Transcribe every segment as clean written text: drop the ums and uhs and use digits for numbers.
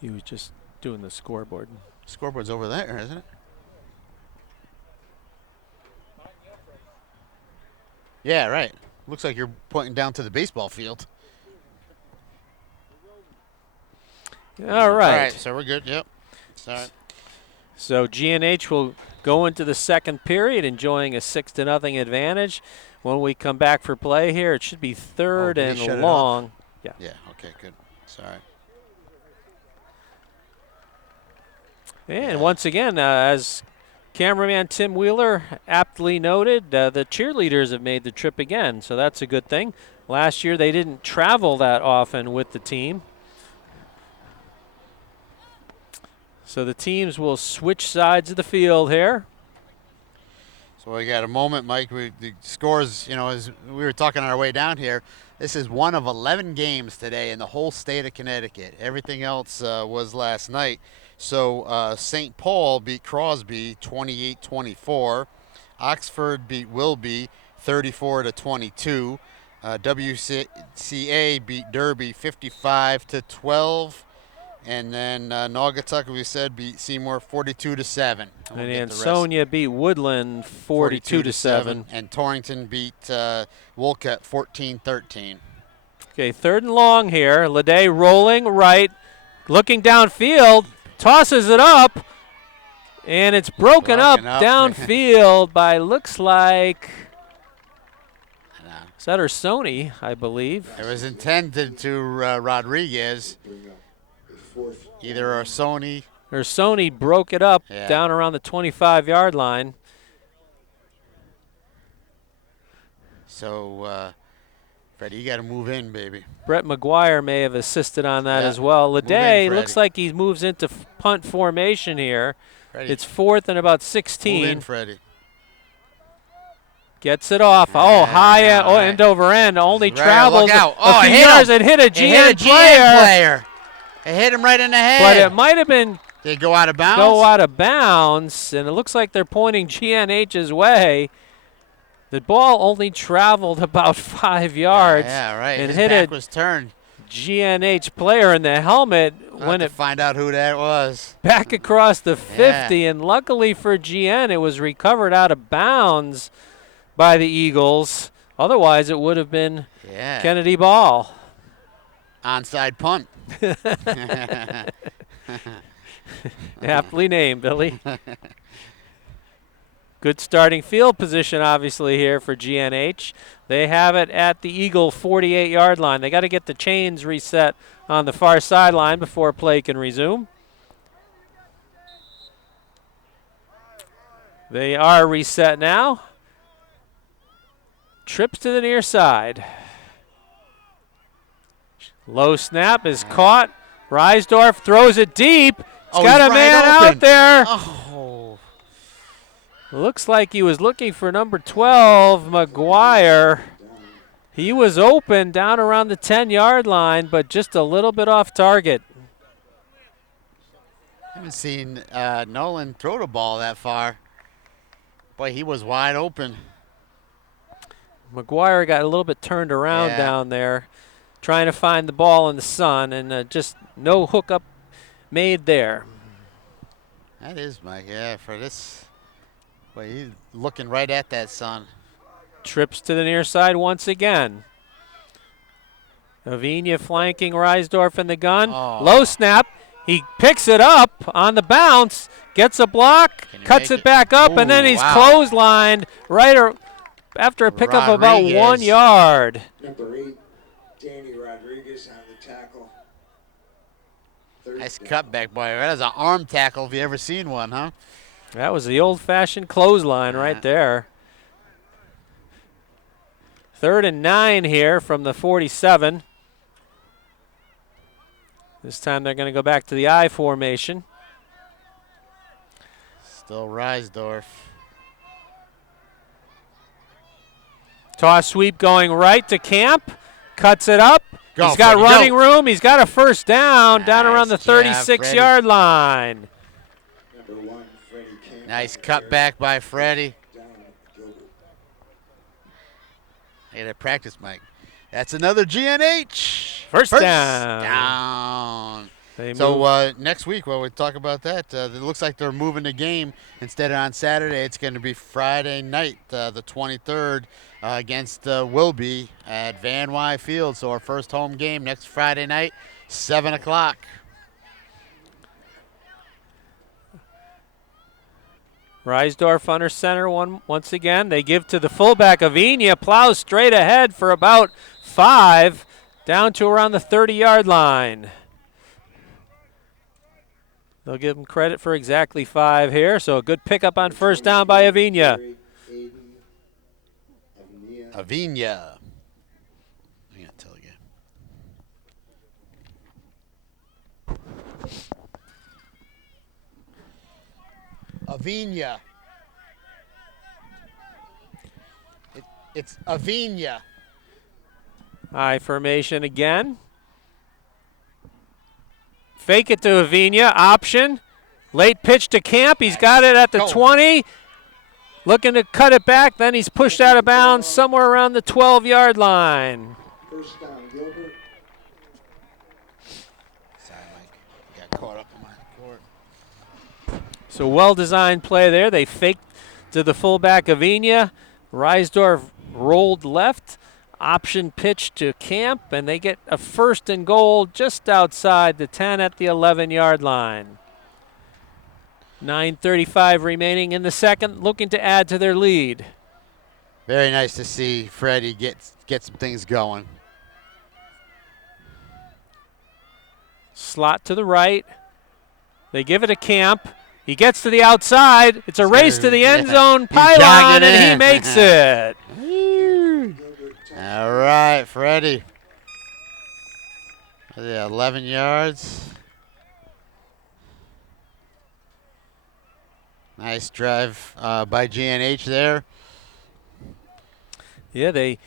He was just doing the scoreboard. Scoreboard's over there, isn't it? Yeah, right. Looks like you're pointing down to the baseball field. All right. All right, so we're good. Yep. Sorry. So GNH will go into the second period enjoying a 6-0 advantage. When we come back for play here, it should be third and long. Yeah. Yeah, okay, good. Sorry. And once again, as cameraman Tim Wheeler aptly noted, the cheerleaders have made the trip again, so that's a good thing. Last year they didn't travel that often with the team. So the teams will switch sides of the field here. So we got a moment, Mike. The scores, as we were talking on our way down here, this is one of 11 games today in the whole state of Connecticut. Everything else was last night. So St. Paul beat Crosby 28-24. Oxford beat Wilby 34-22. WCA beat Derby 55-12. And then Naugatuck, we said, beat Seymour 42-7. And Ansonia beat Woodland 42-7. And Torrington beat Wolcott 14-13. Okay, third and long here. Leday rolling right, looking downfield, tosses it up, and it's broken up downfield by, looks like, is that Ursoni, I believe. It was intended to Rodriguez. Either Ursoni. Ursoni broke it up down around the 25-yard line. So, Freddie, you got to move in, baby. Brett McGuire may have assisted on that as well. Leday looks like he moves into punt formation here. Freddie. It's fourth and about 16. Move in, Freddie. Gets it off. High end over end. Only travels a few yards and hit a GN player. It hit him right in the head. But it might have been. Did it go out of bounds? Go out of bounds, and it looks like they're pointing GNH's way. The ball only traveled about 5 yards. Yeah, right. And his hit back was turned. GNH player in the helmet. When it find out who that was. Back across the 50, and luckily for GN, it was recovered out of bounds by the Eagles. Otherwise, it would have been Kennedy ball. Onside punt. Aptly named, Billy. Good starting field position, obviously, here for GNH. They have it at the Eagle 48-yard line. They got to get the chains reset on the far sideline before play can resume. They are reset now. Trips to the near side. Low snap is caught. Reisdorf throws it deep. He's got a man out there. Looks like he was looking for number 12, McGuire. He was open down around the 10-yard line, but just a little bit off target. I haven't seen Nolan throw the ball that far. Boy, he was wide open. McGuire got a little bit turned around down there, trying to find the ball in the sun, and just no hookup made there. That is, Mike, for this. Boy, he's looking right at that sun. Trips to the near side once again. Avina flanking Reisdorf in the gun. Low snap. He picks it up on the bounce, gets a block, cuts it back up, and then he's clotheslined right after a pickup of about 1 yard. Number 8, Danny Rodriguez on the tackle. Nice cutback, boy. That is an arm tackle if you ever seen one, huh? That was the old-fashioned clothesline right there. 3rd and 9 here from the 47. This time they're going to go back to the I formation. Still Reisdorf. Toss sweep going right to Camp. Cuts it up. He's got running room. He's got a first down around the 36-yard line. Nice cutback by Freddie. Hey, that practice, Mike. That's another GNH. First down. So next week, well, we talk about that. It looks like they're moving the game. Instead of on Saturday, it's going to be Friday night, the 23rd, against Wilby at Van Wy Field. So our first home game next Friday night, 7 o'clock. Reisdorf under center once again. They give to the fullback. Avina plows straight ahead for about 5, down to around the 30-yard line. They'll give him credit for exactly 5 here, so a good pickup on first down by Avina. Avina. I can't tell you. Avina. It's Avina. I formation again. Fake it to Avina. Option. Late pitch to Camp. He's got it at the 20. Looking to cut it back. Then he's pushed out of bounds somewhere around the 12-yard line. First down, Gilbert. Sorry, Mike. Got caught up in my court. So well-designed play there. They faked to the fullback Avina. Reisdorf rolled left. Option pitch to Camp, and they get a 1st and goal just outside the 10 at the 11-yard line. 9:35 remaining in the second, looking to add to their lead. Very nice to see Freddie get some things going. Slot to the right. They give it to Camp. He gets to the outside. It's a race to the end zone pylon, and he makes it. All right, Freddie. 11 yards. Nice drive by GNH there. Yeah, they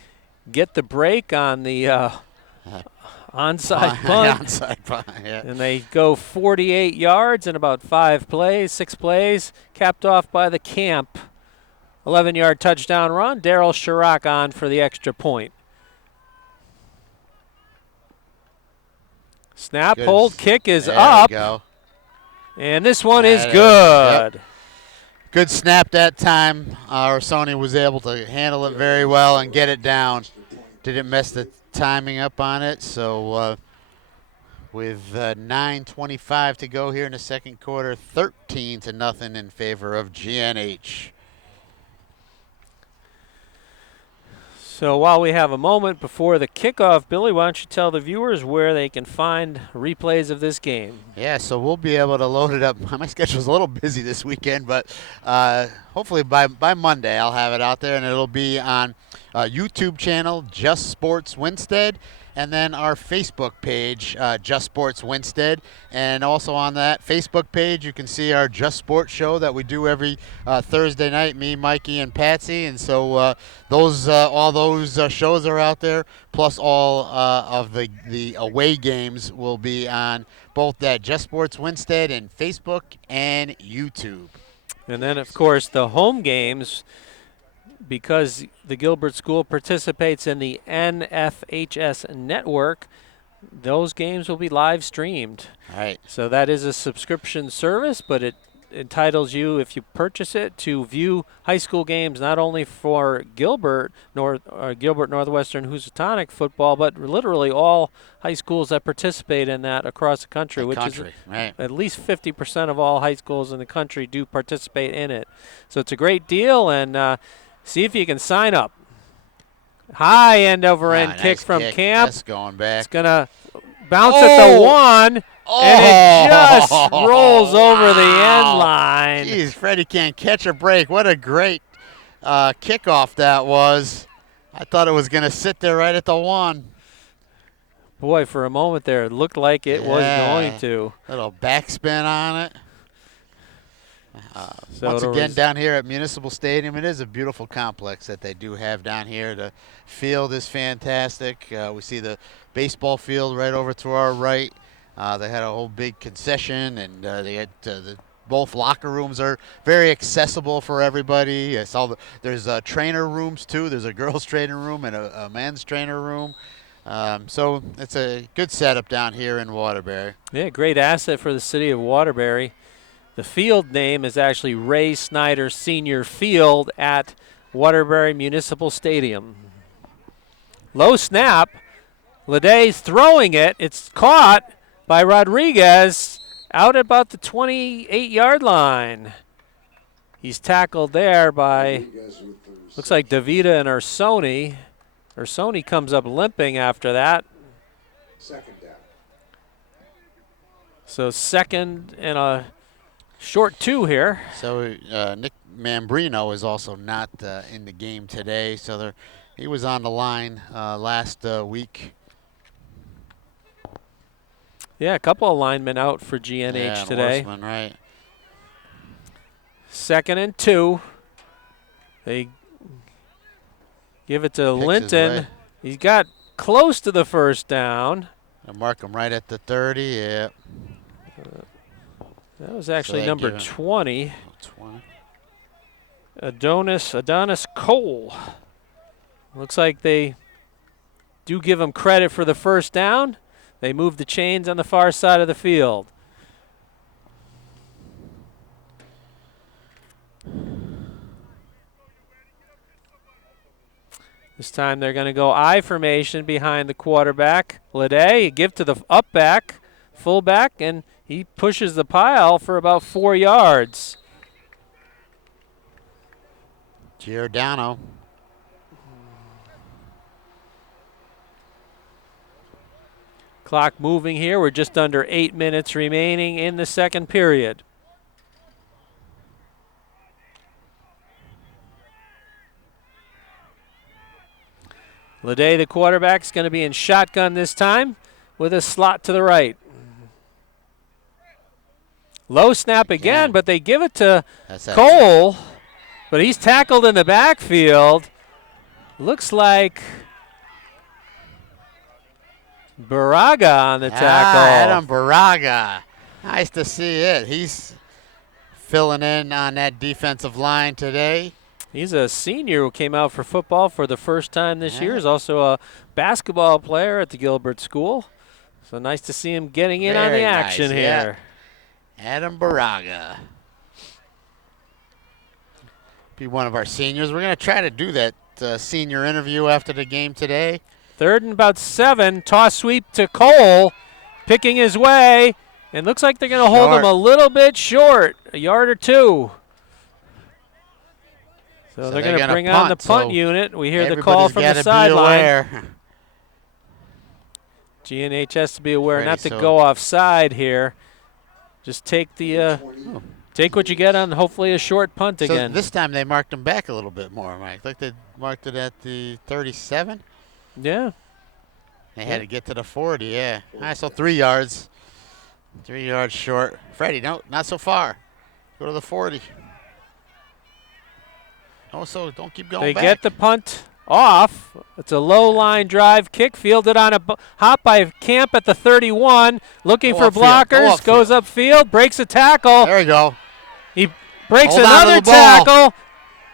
get the break on the onside punt. Onside punt, yeah. And they go 48 yards in about 6 plays, capped off by the Camp 11-yard touchdown run. Daryl Chirac on for the extra point. Snap, hold, kick is up. There we go. And this one is good. Yep. Good snap that time. Orsoni was able to handle it very well and get it down. Didn't mess the timing up on it. So with 9:25 to go here in the second quarter, 13-0 in favor of GNH. So while we have a moment before the kickoff, Billy, why don't you tell the viewers where they can find replays of this game? Yeah, so we'll be able to load it up. My schedule's a little busy this weekend, but hopefully by Monday I'll have it out there, and it'll be on YouTube channel, Just Sports Winstead, and then our Facebook page, Just Sports Winstead. And also on that Facebook page, you can see our Just Sports show that we do every Thursday night, me, Mikey, and Patsy. And so all those shows are out there, plus all of the away games will be on both that Just Sports Winstead and Facebook and YouTube. And then, of course, the home games, because the Gilbert School participates in the NFHS network, those games will be live streamed. All right. So that is a subscription service, but it entitles you, if you purchase it, to view high school games not only for Gilbert Northwestern Housatonic football, but literally all high schools that participate in that across the country, right. At least 50% of all high schools in the country do participate in it. So it's a great deal, and see if you can sign up. High end-over-end kick from Camp. That's going back. It's going to bounce at the 1. And it just rolls over the end line. Jeez, Freddie can't catch a break. What a great kickoff that was. I thought it was going to sit there right at the 1. Boy, for a moment there, it looked like it was going to. Little backspin on it. Once again, down here at Municipal Stadium, it is a beautiful complex that they do have down here. The field is fantastic. We see the baseball field right over to our right. They had a whole big concession, and they had both locker rooms are very accessible for everybody. There's trainer rooms too. There's a girls' training room and a men's trainer room. So it's a good setup down here in Waterbury. Yeah, great asset for the city of Waterbury. The field name is actually Ray Snyder Senior Field at Waterbury Municipal Stadium. Low snap. Leday's throwing it. It's caught by Rodriguez out at about the 28-yard line. He's tackled there by, looks like DeVita and Ursoni. Ursoni comes up limping after that. Second down. So second and a short 2 here. So Nick Mambrino is also not in the game today. So he was on the line last week. Yeah, a couple of linemen out for GNH yeah, today. Horseman, right. Second and 2. They give it to Linton. He's got close to the first down. I'll mark him right at the 30. Yeah. That was actually number 20. 20. Adonis Cole. Looks like they do give him credit for the first down. They move the chains on the far side of the field. This time they're going to go I formation behind the quarterback. Leday, give to the up back, fullback, and he pushes the pile for about 4 yards. Giordano. Clock moving here. We're just under 8 minutes remaining in the second period. Leday, the quarterback, is going to be in shotgun this time with a slot to the right. Low snap again, but they give it to Cole, but he's tackled in the backfield. Looks like Baraga on the tackle. Adam Baraga. Nice to see it. He's filling in on that defensive line today. He's a senior who came out for football for the first time this year. He's also a basketball player at the Gilbert School. So nice to see him getting in on the action here. Yeah. Adam Baraga. Be one of our seniors. We're going to try to do that senior interview after the game today. 3rd and about 7. Toss sweep to Cole. Picking his way. And looks like they're going to hold him a little bit short. A yard or 2. So they're going to bring on the punt unit. We hear the call from the sideline. GNH has to be aware not to go offside here. Just take the take what you get on hopefully a short punt again. This time they marked him back a little bit more, Mike. Like they marked it at the 37. Yeah. They had to get to the 40, yeah. All right, so 3 yards. 3 yards short. Freddie, no, not so far. Go to the 40. Oh, so don't keep going back. They get the punt off. It's a low line drive kick, fielded on a hop by Camp at the 31, looking for blockers, goes upfield, breaks a tackle. There you go. He breaks another tackle.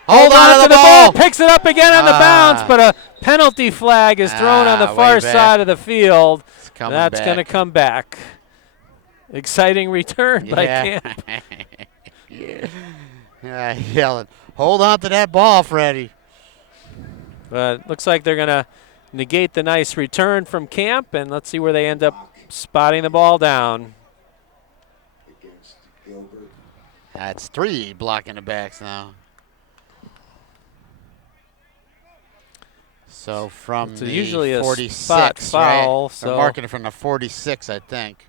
Hold on to the ball. Picks it up again on the bounce, but a penalty flag is thrown on the far side of the field. That's going to come back. Exciting return by Camp. Yelling. Hold on to that ball, Freddie. But looks like they're going to negate the nice return from Camp, and let's see where they end up spotting the ball down. That's 3 blocking the backs now. So from the usually 46, a spot foul. Right? So they're marking it from the 46, I think.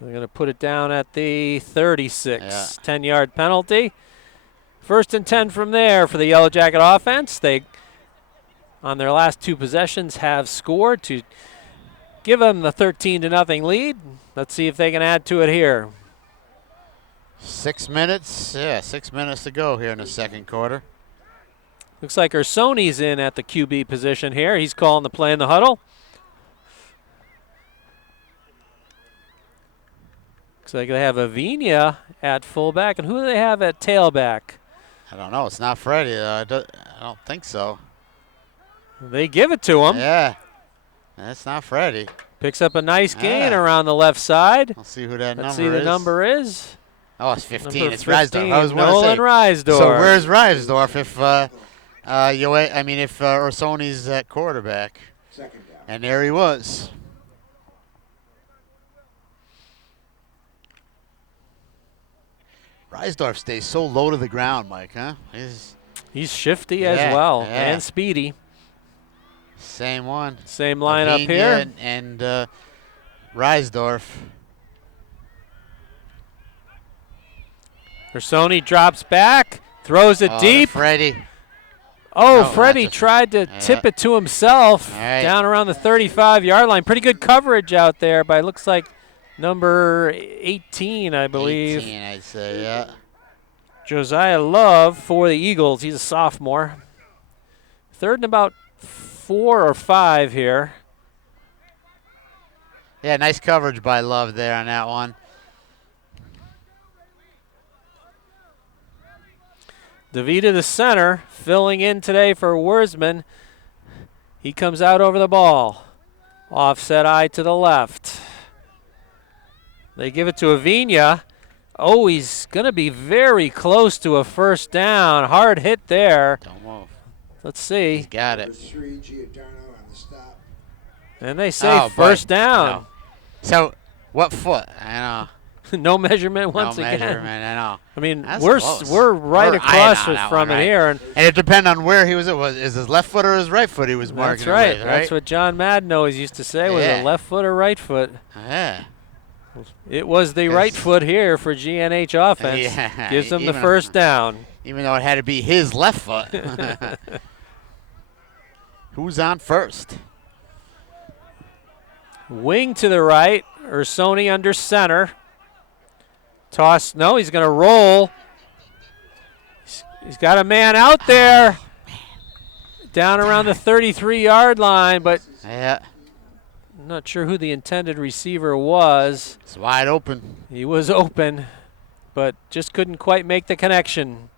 They're going to put it down at the 36. 10-yard penalty. 1st and 10 from there for the Yellow Jacket offense. They, on their last 2 possessions, have scored to give them the 13-0 lead. Let's see if they can add to it here. 6 minutes. Yeah, 6 minutes to go here in the second quarter. Looks like Ursoni's in at the QB position here. He's calling the play in the huddle. Looks like they have Avina at fullback. And who do they have at tailback? I don't know. It's not Freddie. I don't think so. They give it to him. Yeah. That's not Freddie. Picks up a nice gain around the left side. I'll see who that Let's number see is. the number is. Oh, it's 15. Number It's 15, Reisdorf. I was Nolan Reisdorf. So where's Reisdorf if if Orsoni's at quarterback? Second down. And there he was. Reisdorf stays so low to the ground, Mike, huh? He's shifty as well, yeah. and speedy. Same one. Same lineup here. And Reisdorf. Orsoni drops back, throws it deep. Freddie. Oh, No, Freddie tried to tip it to himself down around the 35-yard line. Pretty good coverage out there by, looks like, number 18, I believe. 18, I'd say, yeah. Josiah Love for the Eagles. He's a sophomore. Third and about 4 or 5 here. Yeah, nice coverage by Love there on that one. DeVita, the center, filling in today for Wurzman. He comes out over the ball. Offset eye to the left. They give it to Avina. Oh, he's going to be very close to a first down. Hard hit there. Don't move. Let's see. He's got it. Number 3, Giordano on the stop. And they say first down. No. So, what foot? I know. No measurement once again. No measurement, I know. I mean, That's we're close. right across from it right? here. And it depends on where he was. Is his left foot or his right foot he was marking? That's right. It with, right. That's what John Madden always used to say, was it left foot or right foot. Yeah. It was the right foot here for GNH offense. Yeah. Gives them the first down. Even though it had to be his left foot. Who's on first? Wing to the right. Orsoni under center. Toss. No, he's going to roll. He's got a man out there. Down around the 33-yard line, but yeah. I'm not sure who the intended receiver was. It's wide open. He was open, but just couldn't quite make the connection.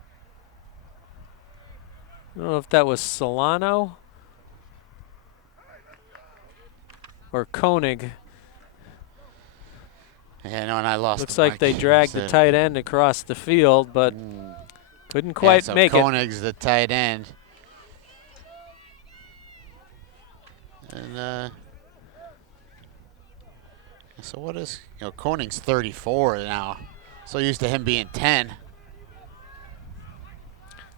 I don't know if that was Solano or Koenig. Yeah, no, and I lost. Looks like they dragged the tight end across the field, but couldn't quite make it. Koenig's the tight end. And so what is, Koenig's 34 now. So used to him being 10.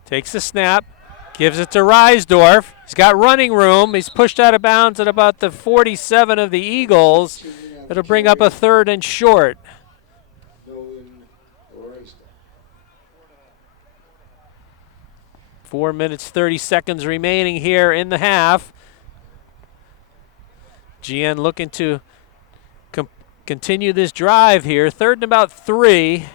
Takes the snap, gives it to Reisdorf. He's got running room. He's pushed out of bounds at about the 47 of the Eagles. It'll bring up a 3rd and short. 4 minutes, 30 seconds remaining here in the half. GN looking to continue this drive here. 3rd and about 3.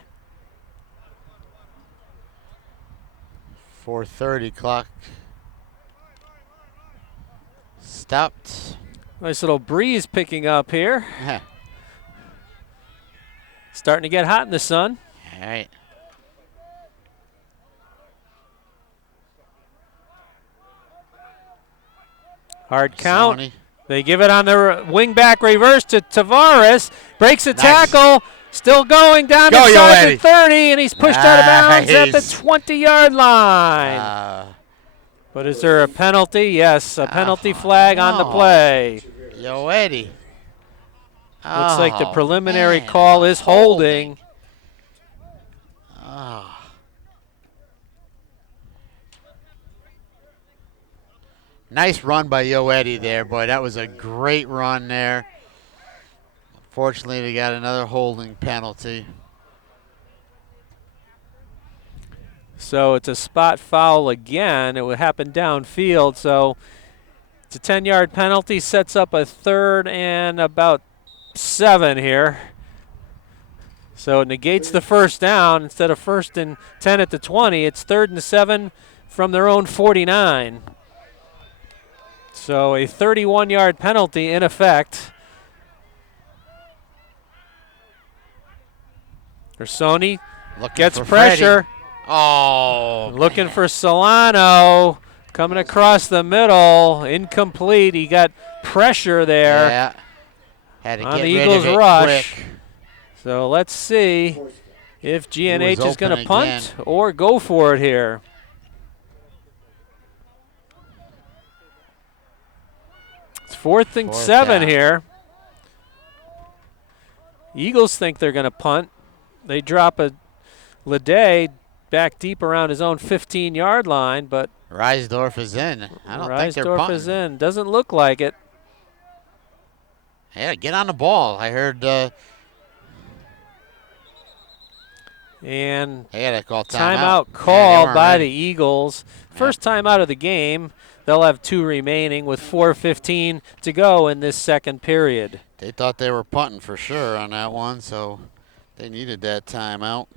4:30 clock. Stopped. Nice little breeze picking up here. Yeah. Starting to get hot in the sun. All right. Hard count. Sony. They give it on the wing back reverse to Tavares. Breaks a tackle. Still going down inside the 30, and he's pushed out of bounds at the 20-yard line. But is there a penalty? Yes, a penalty flag on the play. Yo, Eddie. Looks like the preliminary call is holding. Nice run by Yo Eddie there, boy. That was a great run there. Unfortunately, they got another holding penalty. So it's a spot foul again. It would happen downfield, so it's a 10-yard penalty, sets up a 3rd and about 7 here. So it negates the first down. Instead of 1st and 10 at the 20, it's 3rd and 7 from their own 49. So a 31-yard penalty in effect. Orsoni gets pressure. Oh, looking for Solano. Coming across the middle, incomplete. He got pressure there. Yeah. Had to on get the rid Eagles of it rush. quick. So let's see if GNH is going to punt or go for it here. It's fourth and 7 down. here. Eagles think they're going to punt. They drop a Leday back deep around his own 15-yard line, but Reisdorf is in. I don't think they're punting. Reisdorf is in. Doesn't look like it. Yeah, get on the ball. I heard. And they got to call timeout called by the Eagles. First time out of the game. They'll have 2 remaining with 4:15 to go in this second period. They thought they were punting for sure on that one, so they needed that timeout.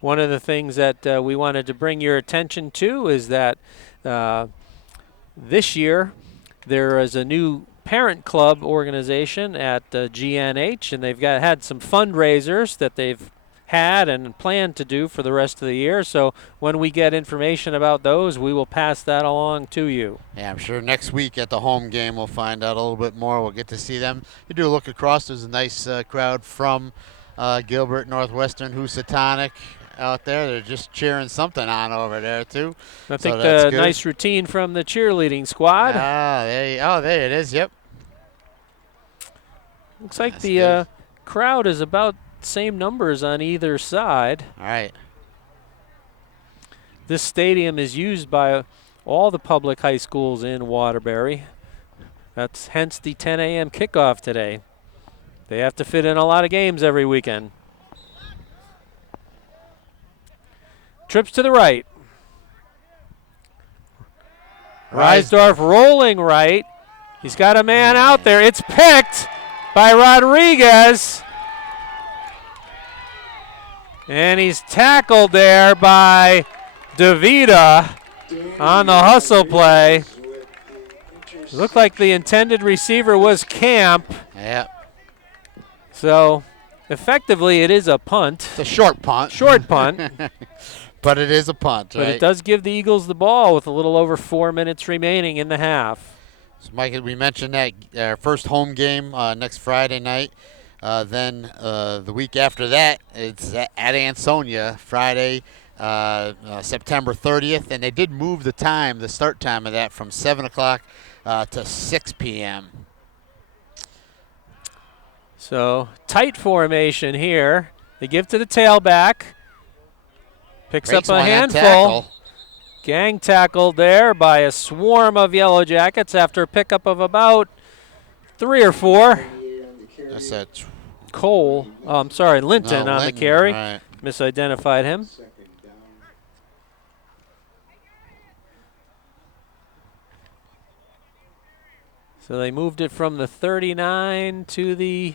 One of the things that we wanted to bring your attention to is that this year there is a new parent club organization at GNH, and they've had some fundraisers that they've had and planned to do for the rest of the year. So when we get information about those, we will pass that along to you. Yeah, I'm sure next week at the home game we'll find out a little bit more. We'll get to see them. You do look across, there's a nice crowd from Gilbert Northwestern Housatonic out there. They're just cheering something on over there too. I think the nice routine from the cheerleading squad. There it is. Yep. Looks like the crowd is about same numbers on either side. All right. This stadium is used by all the public high schools in Waterbury. That's hence the 10 a.m. kickoff today. They have to fit in a lot of games every weekend. Trips to the right. Reisdorf rolling right. He's got a man out there. It's picked by Rodriguez. And he's tackled there by DeVita on the hustle play. It looked like the intended receiver was Camp. Yeah. So effectively it is a punt. It's a short punt. Short punt. But it is a punt, But it does give the Eagles the ball with a little over 4 minutes remaining in the half. So, Mike, we mentioned that our first home game next Friday night. Then the week after that, it's at Ansonia, Friday, September 30th. And they did move the start time of that from 7 o'clock to 6 p.m. So tight formation here. They give to the tailback. Picks up a handful. Gang tackled there by a swarm of Yellow Jackets after a pickup of about 3 or 4. That's that. Cole, Linton on the carry. Right. Misidentified him. So they moved it from the 39 to the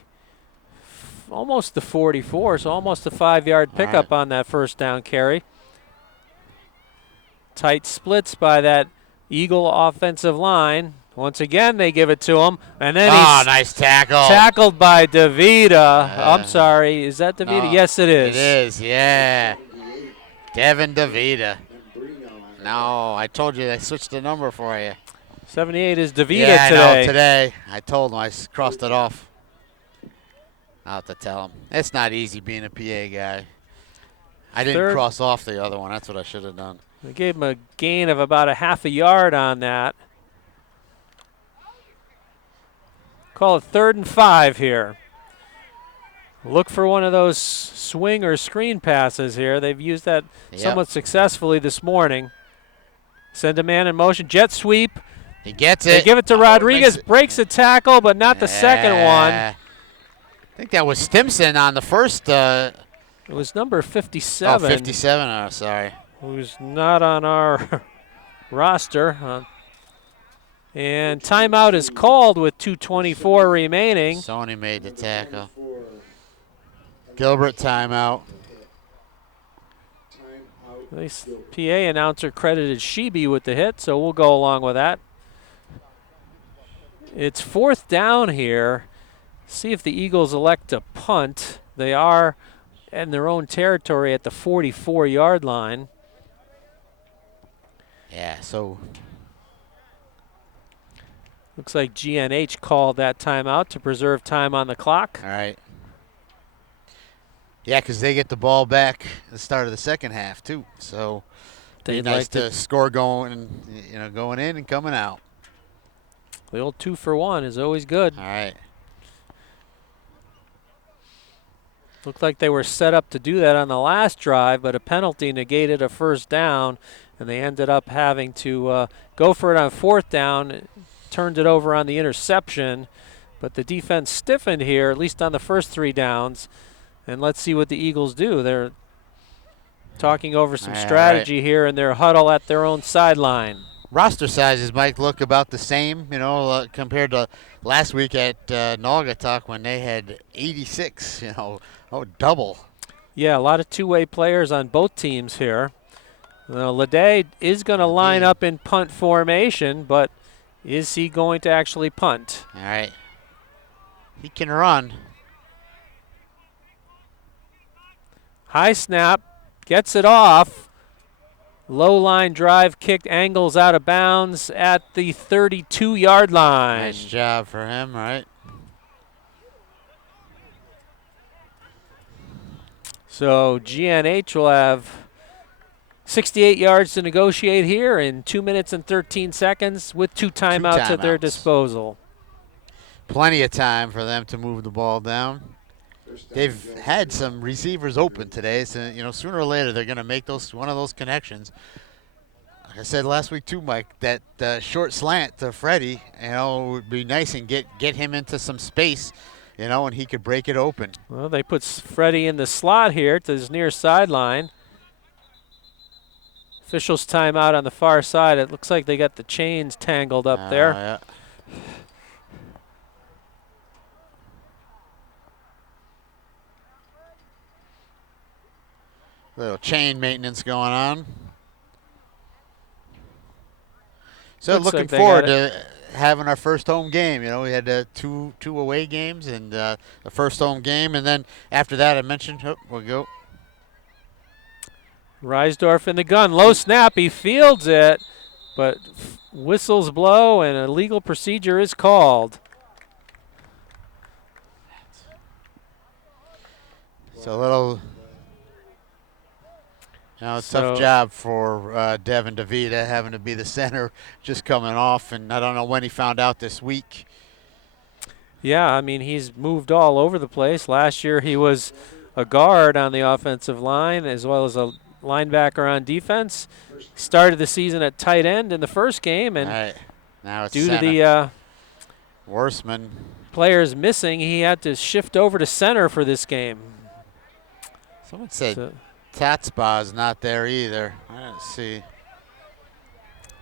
almost the 44, so almost a 5-yard pickup on that first down carry. Tight splits by that Eagle offensive line. Once again, they give it to him, and then he's nice tackle. Tackled by DeVita. I'm sorry, is that DeVita? No, yes, it is. It is, yeah. Devin DeVita. No, I told you I switched the number for you. 78 is DeVita today. today. Today. I told him I crossed it off. I'll have to tell him. It's not easy being a PA guy. I didn't cross off the other one. That's what I should have done. They gave him a gain of about a half a yard on that. Call it 3rd and 5 here. Look for one of those swing or screen passes here. They've used that somewhat successfully this morning. Send a man in motion. Jet sweep. He gets it. They give it to Rodriguez. Breaks a tackle, but not the second one. I think that was Stimson on the first. It was number 57. Oh, 57. Oh, sorry. Who's not on our roster. And timeout is called with 2:24 remaining. Sony made the tackle. Gilbert timeout. Nice PA announcer credited Sheeby with the hit, so we'll go along with that. It's 4th down here. See if the Eagles elect to punt. They are in their own territory at the 44-yard line. Yeah, so looks like GNH called that timeout to preserve time on the clock. All right. Yeah, because they get the ball back at the start of the second half too. So They'd nice like to score going in and coming out. The old 2-for-1 is always good. All right. Looked like they were set up to do that on the last drive, but a penalty negated a first down, and they ended up having to go for it on fourth down, turned it over on the interception. But the defense stiffened here, at least on the first 3 downs, and let's see what the Eagles do. They're talking over some strategy here in their huddle at their own sideline. Roster sizes might look about the same, compared to last week at Naugatuck when they had 86, double. Yeah, a lot of two-way players on both teams here. Lede is going to line up in punt formation, but is he going to actually punt? All right. He can run. High snap, gets it off. Low line drive kick angles out of bounds at the 32-yard line. Nice job for him, right? So GNH will have 68 yards to negotiate here in 2 minutes and 13 seconds with 2 timeouts at their disposal. Plenty of time for them to move the ball down. They've had some receivers open today, so sooner or later they're going to make one of those connections. Like I said last week too, Mike, that short slant to Freddie, would be nice and get him into some space, and he could break it open. Well, they put Freddie in the slot here to his near sideline. Officials timeout on the far side. It looks like they got the chains tangled up there. Yeah. Little chain maintenance going on. So looking forward to having our first home game. We had two away games and the first home game, and then after that I mentioned we'll go. Reisdorf in the gun, low snap, he fields it, but whistles blow and a legal procedure is called. So a little. Tough job for Devin DeVita having to be the center, just coming off, and I don't know when he found out this week. Yeah, I mean, he's moved all over the place. Last year he was a guard on the offensive line as well as a linebacker on defense. Started the season at tight end in the first game, and now it's due to the Worstman players missing, he had to shift over to center for this game. Someone said Tatspa's not there either. Let's see.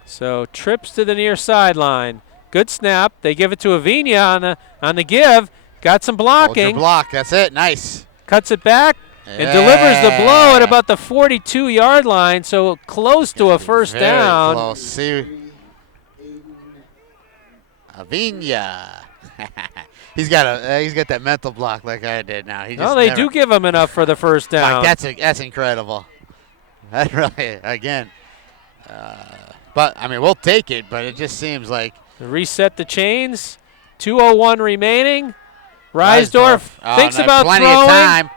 So trips to the near sideline. Good snap. They give it to Avina on the give. Got some blocking. Hold your block. That's it. Nice. Cuts it back and delivers the blow at about the 42-yard line. So close to a first down. Close. See, Avina. He's got that mental block like I did now. They do give him enough for the first down. Like, that's incredible. That really, again. But, I mean, we'll take it, but it just seems like. Reset the chains. 2:01 remaining. Reisdorf thinks about plenty throwing. Of time.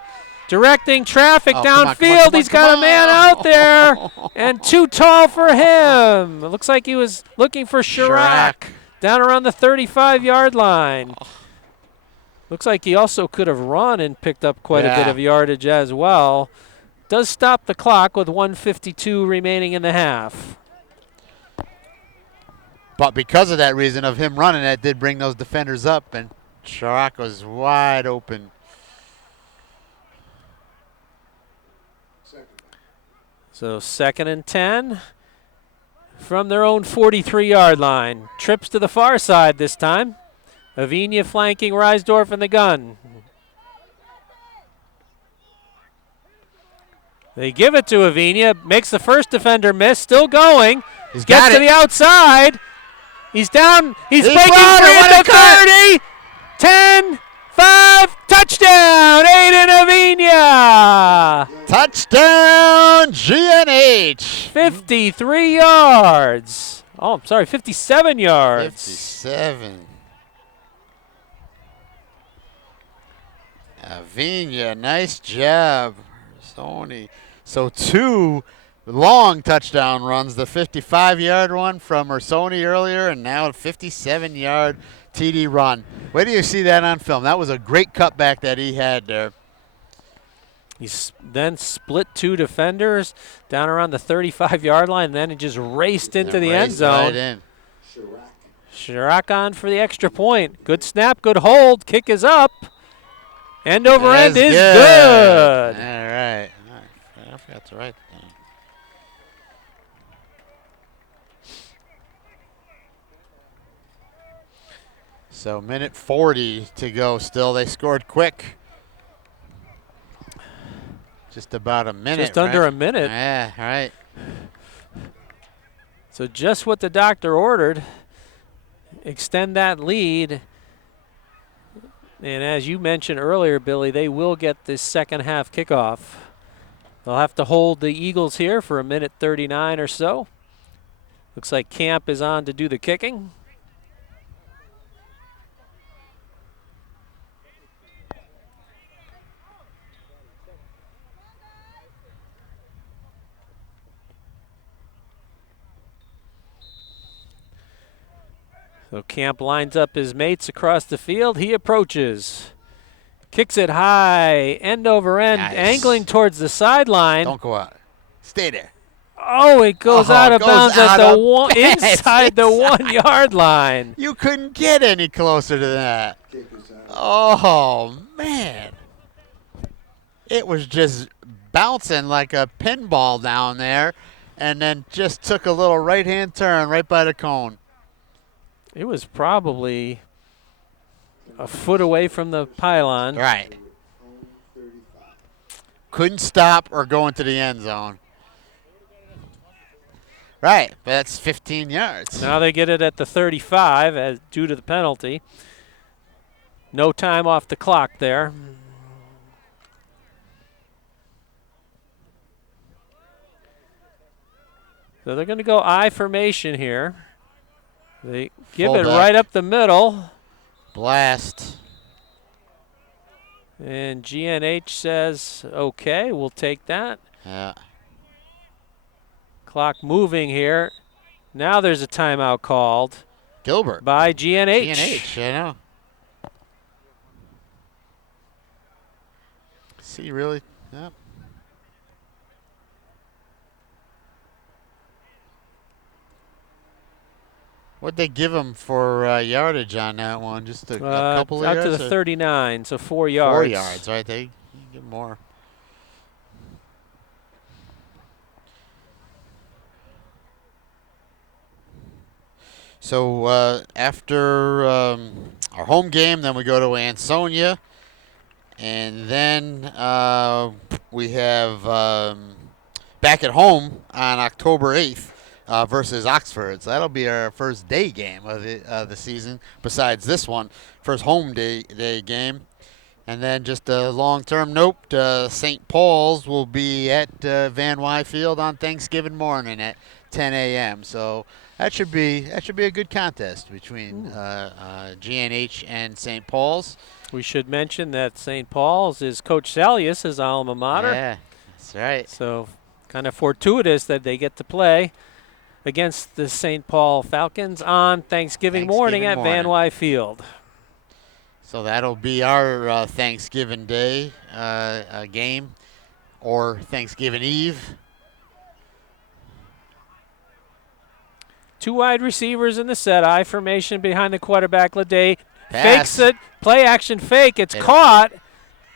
Directing traffic downfield. He's got a man out there, and too tall for him. It looks like he was looking for Chirac down around the 35-yard line. Looks like he also could have run and picked up quite a bit of yardage as well. Does stop the clock with 1:52 remaining in the half. But because of that reason of him running, that did bring those defenders up, and Chirac was wide open. So 2nd and 10 from their own 43-yard line. Trips to the far side this time. Avina flanking Reisdorf in the gun. They give it to Avina. Makes the first defender miss. Still going. Gets to the outside. He's down. He's breaking free at the 30. 10, 5, touchdown, Aiden Avina! Touchdown, GNH! 53 yards. Oh, I'm sorry, 57 yards. 57. Avina, nice job, Sony. So 2 long touchdown runs, the 55-yard one from Ursoni earlier, and now a 57-yard TD run. Where do you see that on film? That was a great cutback that he had there. He then split 2 defenders down around the 35-yard line, and then he just raced into the end zone. Right in. Chirac on for the extra point. Good snap, good hold. Kick is up. End over end is good. All right. I forgot to write that down. So minute 40 to go still. They scored quick. Just about a minute. Just under a minute. Yeah, right. So just what the doctor ordered. Extend that lead. And as you mentioned earlier, Billy, they will get this second half kickoff. They'll have to hold the Eagles here for a minute 39 or so. Looks like Camp is on to do the kicking. So Camp lines up his mates across the field. He approaches. Kicks it high, end over end, nice. Angling towards the sideline. Don't go out. Stay there. Oh, it goes out of bounds at the one, inside inside the 1 yard line. You couldn't get any closer to that. Oh, man. It was just bouncing like a pinball down there, and then just took a little right-hand turn right by the cone. It was probably a foot away from the pylon. Right. Couldn't stop or go into the end zone. Right, but that's 15 yards. Now they get it at the 35 due to the penalty. No time off the clock there. So they're going to go I formation here. They give it right up the middle. Blast. And GNH says, okay, we'll take that. Yeah. Clock moving here. Now there's a timeout called. Gilbert. By GNH. GNH, I know. See, really? Yep. What'd they give him for yardage on that one? Just a couple of yards? Out to the 39, so 4 yards. 4 yards, right? They get more. So after our home game, then we go to Ansonia. And then we have back at home on October 8th. Versus Oxford. So that'll be our first day game of the season, besides this one. First home day game. And then just a long-term note, St. Paul's will be at Van Wy Field on Thanksgiving morning at 10 a.m. So that should be a good contest between GNH and St. Paul's. We should mention that St. Paul's is Coach Salius's alma mater. Yeah, that's right. So kind of fortuitous that they get to play against the St. Paul Falcons on Thanksgiving morning at Van Wy Field. So that'll be our Thanksgiving Day game, or Thanksgiving Eve. 2 wide receivers in the set. I formation behind the quarterback. Lede Pass. fakes it. Play action fake. It's caught.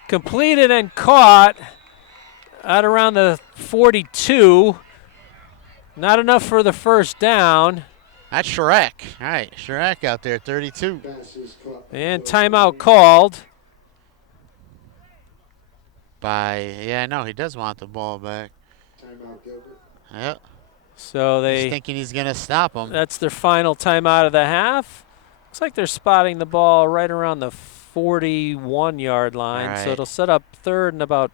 Completed and caught at around the 42. Not enough for the first down. That's Chirac. All right, Chirac out there, 32. And timeout called. Yeah, no, he does want the ball back. Timeout, Gilbert. Yep. So He's thinking he's going to stop him. That's their final timeout of the half. Looks like they're spotting the ball right around the 41-yard line. Right. So it'll set up third and about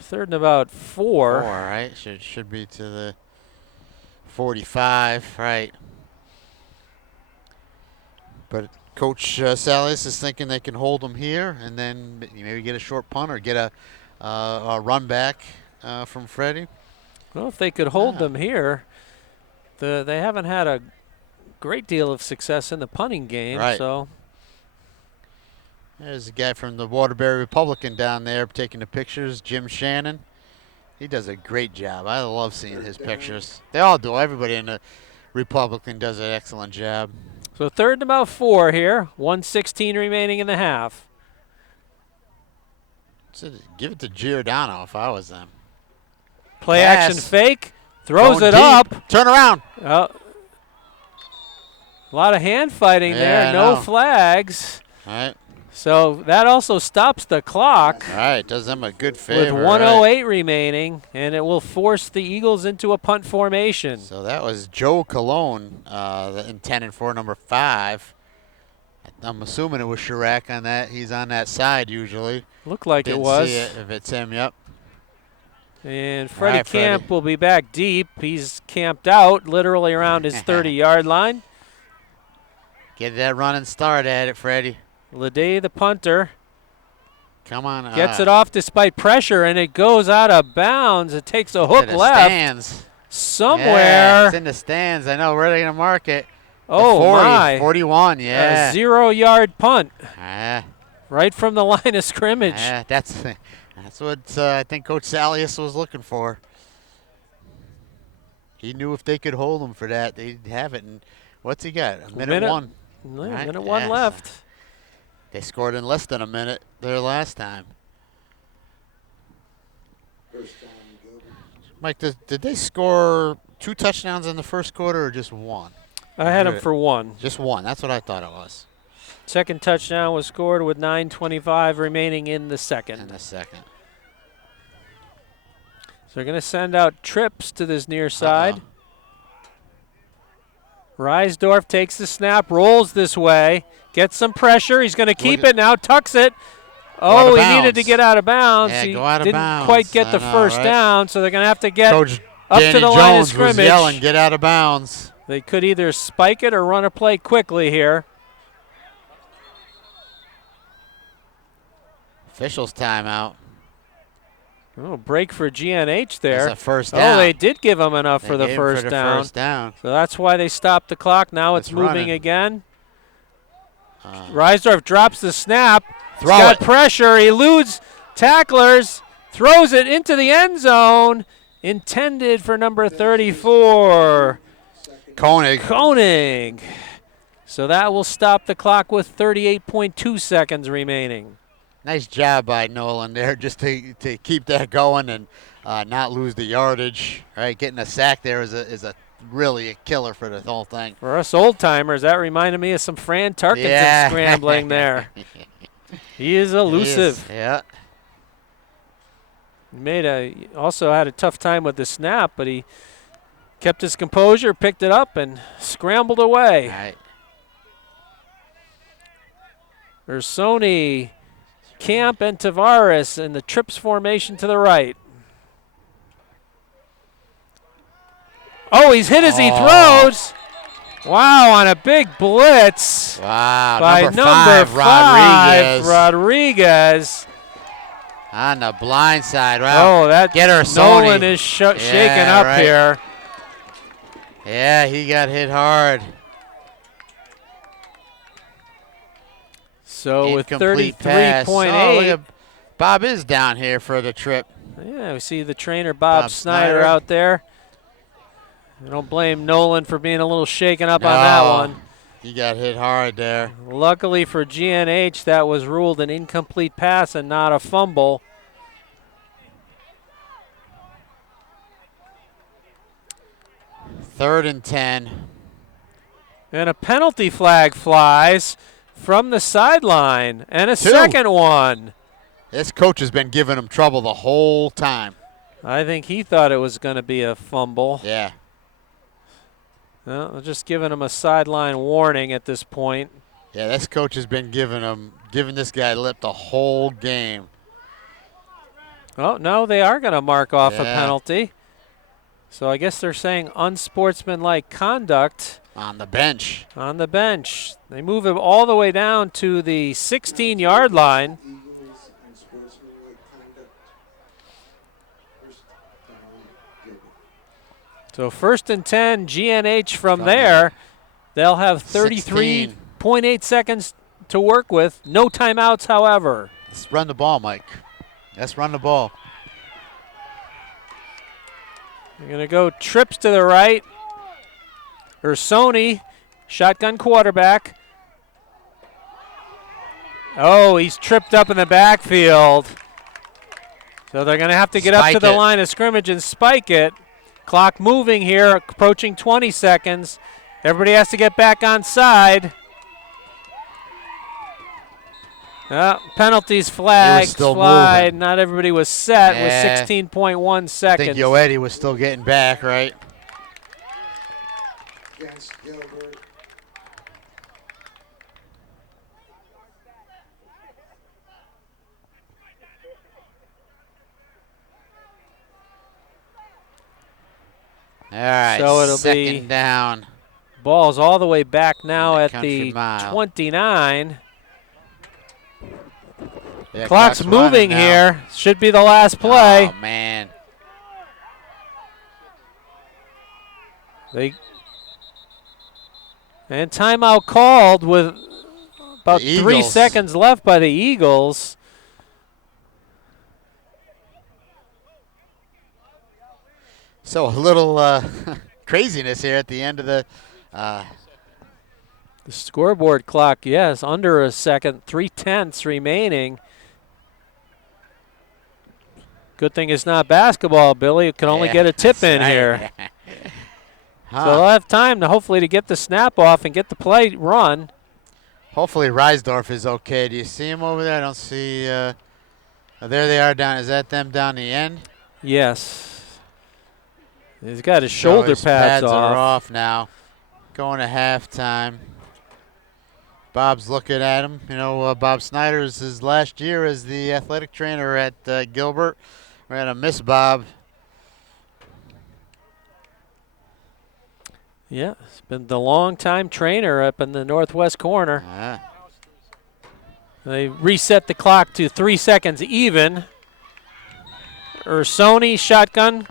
4. 4, right? Should be to the 45, right? But Coach Salas is thinking they can hold them here and then maybe get a short punt or get a run back from Freddie. Well, if they could hold them here, they haven't had a great deal of success in the punting game. Right. So there's a guy from the Waterbury Republican down there taking the pictures, Jim Shannon. He does a great job. I love seeing his pictures. They all do. Everybody in the Republican does an excellent job. So third and about 4 here. 1:16 remaining in the half. So give it to Giordano if I was them. Play Pass. action fake. Throws Going it deep. up. Turn around. A lot of hand fighting there. No flags. All right. So that also stops the clock. All right. Does them a good favor. With 1:08 remaining, and it will force the Eagles into a punt formation. So that was Joe Colon, intended for number 5. I'm assuming it was Chirac on that. He's on that side usually. Looked like Didn't it was. see it if it's him, yep. And Freddie right, Camp Freddie. will be back deep. He's camped out literally around his 30-yard line. Get that running start at it, Freddie. Leday, the punter, Come on. gets it off despite pressure, and it goes out of bounds. It takes a hook to the left stands. somewhere. Yeah, it's in the stands. I know. Where are they going to mark it? Oh, 40, my. 41, yeah. A 0-yard punt Ah, right from the line of scrimmage. that's what I think Coach Salius was looking for. He knew if they could hold him for that, they'd have it. And what's he got? A minute one. Right, Minute 1 yes. left. They scored in less than a minute there last time. First down, Gilbert. Mike, did they score 2 touchdowns in the first quarter or just 1? I had him for 1. Just 1. That's what I thought it was. Second touchdown was scored with 9:25 remaining in the second. In the second. So they're going to send out trips to this near side. Reisdorf takes the snap, rolls this way, gets some pressure. He's going to keep it now, tucks it. Oh, he needed to get out of bounds. Yeah, he go out of didn't bounds. quite get the I know, first right? down, so they're going to have to get Coach up Danny to the Jones line of was scrimmage. yelling, get out of bounds. They could either spike it or run a play quickly here. Officials timeout. Oh, break for GNH there. That's a first down. Oh, they did give him enough They for the gave him first for the down. first down. So that's why they stopped the clock. Now it's moving running. again. Reisdorf drops the snap. Throw He's got it. pressure. He eludes tacklers. Throws it into the end zone. Intended for number 34, Koenig. So that will stop the clock with 38.2 seconds remaining. Nice job by Nolan there just to keep that going and not lose the yardage. All right, getting a sack there is a really a killer for the whole thing. For us old-timers, that reminded me of some Fran Tarkenton scrambling there. He is elusive. He is, yeah. He also had a tough time with the snap, but he kept his composure, picked it up, and scrambled away. All right. There's Sony, Camp, and Tavares in the trips formation to the right. Oh, he's hit as he throws. Wow, on a big blitz. Wow, by number 5, Rodriguez. On the blind side. Wow. Oh, that Get her, Nolan Sony. is shaking up right. here. Yeah, he got hit hard. So with Incomplete pass. 33.8. Oh, look at Bob is down here for the trip. Yeah, we see the trainer Bob Snyder out there. I don't blame Nolan for being a little shaken up on that one. He got hit hard there. Luckily for GNH, that was ruled an incomplete pass and not a fumble. Third and 10. And a penalty flag flies from the sideline. And a 2. second one. This coach has been giving him trouble the whole time. I think he thought it was going to be a fumble. Yeah. Well, just giving him a sideline warning at this point. Yeah, this coach has been giving this guy lip the whole game. Oh, no, they are going to mark off a Yeah. penalty. So I guess they're saying unsportsmanlike conduct. On the bench. On the bench. They move him all the way down to the 16-yard line. Eagles unsportsmanlike conduct. First down, Gilbert. So 1st and 10, GNH from there. They'll have 33.8 seconds to work with. No timeouts, however. Let's run the ball, Mike. Let's run the ball. They're going to go trips to the right. Ursoni, shotgun quarterback. Oh, he's tripped up in the backfield. So they're going to have to get up to the line of scrimmage and spike it. Clock moving here, approaching 20 seconds. Everybody has to get back on side. Penalties, flags, slide. Not everybody was set with 16.1 seconds. I think Yoetti was still getting back, right? Against Gilbert. All right, so it'll second be down. Ball's all the way back now the at country the mile. 29. Yeah, Clock's moving here. Should be the last play. Oh, man. And timeout called with about 3 seconds left by the Eagles. So a little craziness here at the end of the scoreboard clock, yes, under a second, 3/10 remaining. Good thing it's not basketball, Billy. You can only get a tip in here. So they'll have time to hopefully to get the snap off and get the play run. Hopefully Reisdorf is okay. Do you see him over there? I don't see. There they are down. Is that them down the end? Yes. He's got his shoulder pads off. Are off now. Going to halftime. Bob's looking at him. You know, Bob Snyder is his last year as the athletic trainer at Gilbert. We're going to miss Bob. Yeah, he's been the long-time trainer up in the northwest corner. They reset the clock to 3 seconds even. Ursoni, shotgun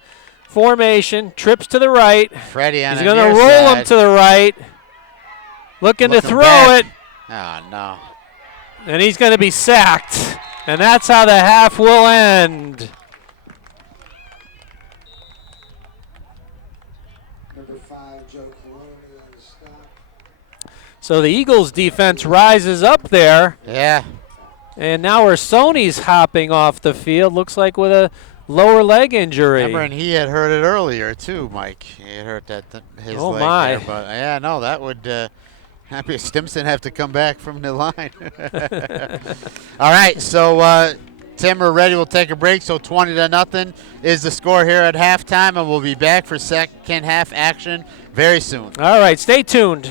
formation, trips to the right. Freddie on He's going to roll him to the right. Looking to throw it. Oh, no. And he's going to be sacked. And that's how the half will end. Number 5, Joe Coloni on the stop. So the Eagles defense rises up there. Yeah. And now Ursoni's hopping off the field. Looks like with a lower leg injury. Remember, and he had hurt it earlier too, Mike. He had hurt his leg there. But yeah, no, that would Happy Stimson have to come back from the line. All right, so Tim, we're ready. We'll take a break. So 20-0 is the score here at halftime, and we'll be back for second half action very soon. All right, stay tuned.